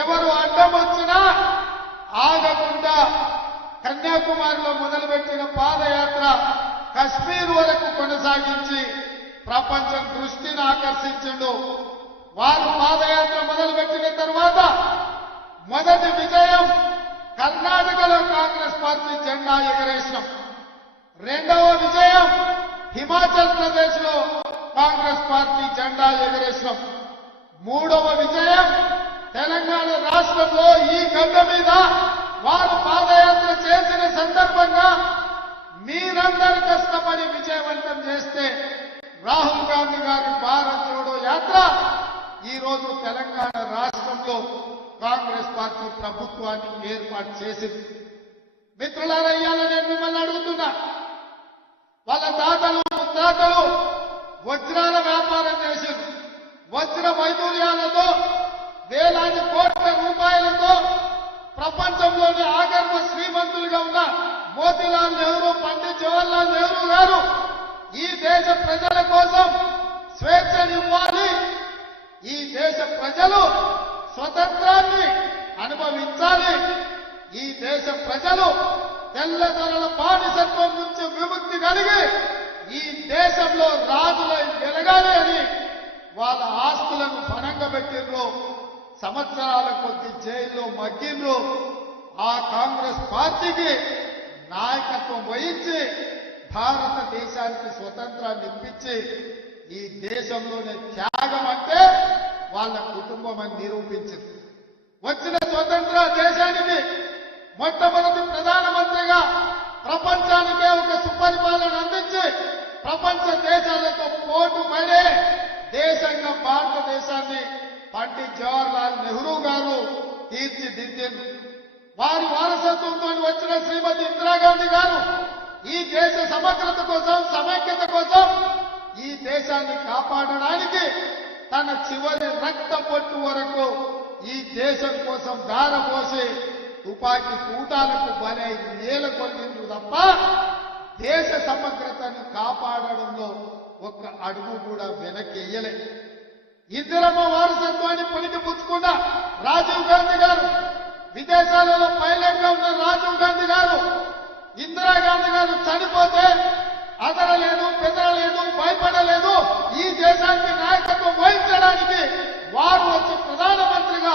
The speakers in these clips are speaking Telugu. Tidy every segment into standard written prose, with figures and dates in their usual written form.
ఎవరు అడ్డం వచ్చినా ఆగకుండా కన్యాకుమారిలో మొదలుపెట్టిన పాదయాత్ర కశ్మీర్ వరకు కొనసాగించి ప్రపంచం దృష్టిని ఆకర్షించిండు. వారు పాదయాత్ర మొదలుపెట్టిన తర్వాత మొదటి విజయం కర్ణాటకలో కాంగ్రెస్ పార్టీ జెండా ఎగరేసినాం. రెండవ విజయం హిమాచల్ ప్రదేశ్ లో కాంగ్రెస్ పార్టీ జెండా ఎగరేసినాం. మూడవ విజయం తెలంగాణ రాష్ట్రంలో ఈ గడ్డ మీద వారు పాదయాత్ర చేసిన సందర్భంగా మీరందరూ కష్టపడి విజయవంతం చేస్తే రాహుల్ గాంధీ గారి భారత్ జోడో యాత్ర ఈ రోజు తెలంగాణ రాష్ట్రంలో కాంగ్రెస్ పార్టీ ప్రభుత్వాన్ని ఏర్పాటు చేసింది. మిత్రులారా, ఇవాళ నేను మిమ్మల్ని అడుగుతున్నా, వాళ్ళ తాతలు ముత్తాతలు వజ్రాల వ్యాపారం చేసింది. వజ్ర వైదూర్యాలతో వేలాది కోట్ల రూపాయలతో ప్రపంచంలోని ఆగర్భ శ్రీమంతులుగా ఉన్న మోతీలాల్ నెహ్రూ, పండిత్ జవహర్లాల్ నెహ్రూ గారు ఈ దేశ ప్రజల కోసం స్వేచ్ఛనివ్వాలి, ఈ దేశ ప్రజలు స్వతంత్రాన్ని అనుభవించాలి, ఈ దేశ ప్రజలు తెల్లదొరల బానిసత్వం నుంచి విముక్తి కలిగి ఈ దేశంలో రాజులై వెలగాలి అని వాళ్ళ ఆస్తులను పణంగా పెట్టిండ్రు. సంవత్సరాల కొద్ది జైల్లో మగ్గిండ్రు. ఆ కాంగ్రెస్ పార్టీకి నాయకత్వం వహించి భారతదేశానికి స్వతంత్రాన్ని ఇప్పించి ఈ దేశంలోనే త్యాగం అంటే వాళ్ళ కుటుంబం అని నిరూపించింది. వచ్చిన స్వతంత్ర దేశానికి మొట్టమొదటి ప్రధానమంత్రిగా ప్రపంచానికే ఒక సుపరిపాలన అందించి ప్రపంచ దేశాలతో పోటు పడే దేశంగా భారతదేశాన్ని పండిత్ జవహర్లాల్ నెహ్రూ గారు తీర్చిదిద్దారు. వారి వారసత్వంతో వచ్చిన శ్రీమతి ఇందిరాగాంధీ గారు ఈ దేశ సమగ్రత కోసం, సమైక్యత కోసం, ఈ దేశాన్ని కాపాడడానికి తన చివరి రక్త పొట్టు వరకు ఈ దేశం కోసం దారపోసి తుపాకీ తూటాలకు బలై నేల కొట్టిండ్రు తప్ప దేశ సమగ్రతను కాపాడడంలో ఒక్క అడుగు కూడా వెనక్కియ్యలే. ఇందిరమ్మ వారసత్వాన్ని పుణికి పుచ్చుకున్న రాజీవ్ గాంధీ గారు, విదేశాలలో పైలట్ గా ఉన్న రాజీవ్ గాంధీ గారు, ఇందిరాగాంధీ గారు చనిపోతే అదరలేదు, బెదరలేదు, భయపడలేదు. ఈ దేశానికి నాయకత్వం వహించడానికి వారు వచ్చి ప్రధానమంత్రిగా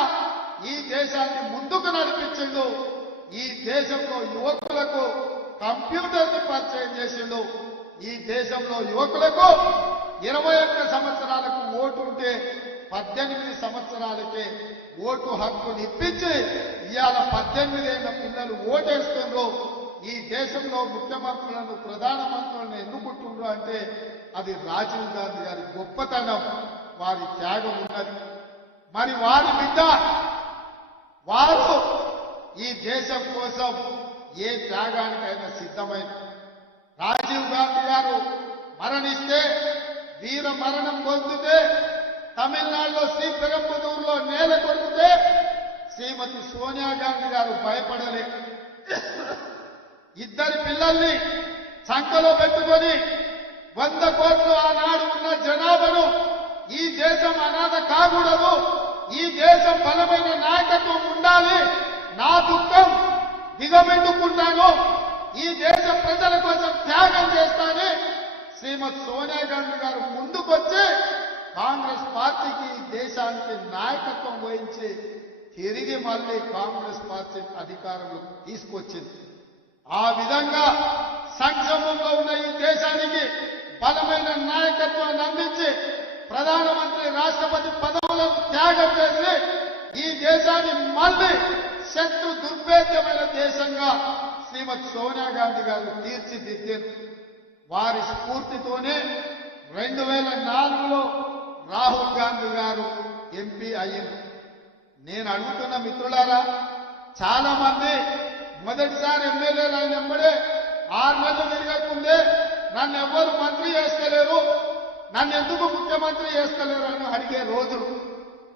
ఈ దేశాన్ని ముందుకు నడిపించిండు. ఈ దేశంలో యువకులకు కంప్యూటర్ని పరిచయం చేసిండు. ఈ దేశంలో యువకులకు 21 సంవత్సరాలకు ఓటు ఉంటే 18 సంవత్సరాలకే ఓటు హక్కుని ఇప్పించి ఇవాళ 18 ఏళ్ల పిల్లలు ఓటేస్తుండ్రు. ఈ దేశంలో ముఖ్యమంత్రులను, ప్రధానమంత్రులను ఎన్నుకుంటుండ్రు అంటే అది రాజీవ్ గాంధీ గారి గొప్పతనం, వారి త్యాగం ఉన్నది. మరి వారి బిడ్డ వారు ఈ దేశం కోసం ఏ త్యాగానికైనా సిద్ధమైన రాజీవ్ గాంధీ గారు మరణిస్తే, వీర మరణం పొందితే, తమిళనాడులో శ్రీపెరంబదూరులో నేల కొరికితే శ్రీమతి సోనియా గాంధీ గారు భయపడలే. ఇద్దరి పిల్లల్ని సంకలో పెట్టుకొని 100 కోట్లు ఆనాడు ఉన్న జనాభాను ఈ దేశం అనాథ కాకూడదు, ఈ దేశం బలమైన నాయకత్వం ఉండాలి, నా దుఃఖం దిగబెట్టుకుంటాను, ఈ దేశ ప్రజల కోసం త్యాగం చేస్తానని శ్రీమతి సోనియా గాంధీ గారు ముందుకొచ్చి కాంగ్రెస్ పార్టీకి ఈ దేశానికి నాయకత్వం వహించి తిరిగి మళ్ళీ కాంగ్రెస్ పార్టీ అధికారంలో తీసుకొచ్చింది. ఆ విధంగా సంక్షేమంలో ఉన్న ఈ దేశానికి బలమైన నాయకత్వాన్ని అందించి ప్రధానమంత్రి, రాష్ట్రపతి పదవులను త్యాగం చేసి ఈ దేశాన్ని మళ్ళీ శత్రు దుర్భేద్యమైన దేశంగా శ్రీమతి సోనియా గాంధీ గారు తీర్చిదిద్దారు. వారి స్ఫూర్తితోనే 2004లో రాహుల్ గాంధీ గారు ఎంపీ అయ్యింది. నేను అడుగుతున్న మిత్రులారా, చాలా మంది మొదటిసారి ఎమ్మెల్యేలు అయినప్పుడే 6 నెలలు తిరగకుండే నన్ను ఎవ్వరు మంత్రి చేస్తలేరు, నన్ను ఎందుకు ముఖ్యమంత్రి చేస్తలేరు అని అడిగే రోజులు.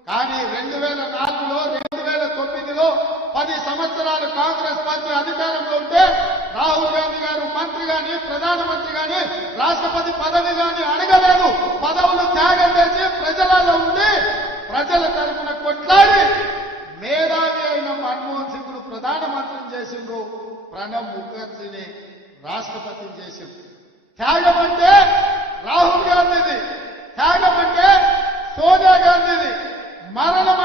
కానీ 2004లో 2009లో 10 సంవత్సరాలు కాంగ్రెస్ పార్టీ అధికారంలో ఉంటే రాహుల్ గాంధీ గారు మంత్రి గాని, ప్రధానమంత్రి గాని, రాష్ట్రపతి పదవి గాని అడగలేదు. పదవులు త్యాగం చేసి ప్రజలలో ఉండి ప్రజల తరఫున కొట్లాడి మే చేసిండ్రు, ప్రణబ్ ముఖర్జీని రాష్ట్రపతిని చేసిండ్రు. త్యాగం అంటే రాహుల్ గాంధీది, త్యాగం అంటే సోనియా గాంధీది, మరణం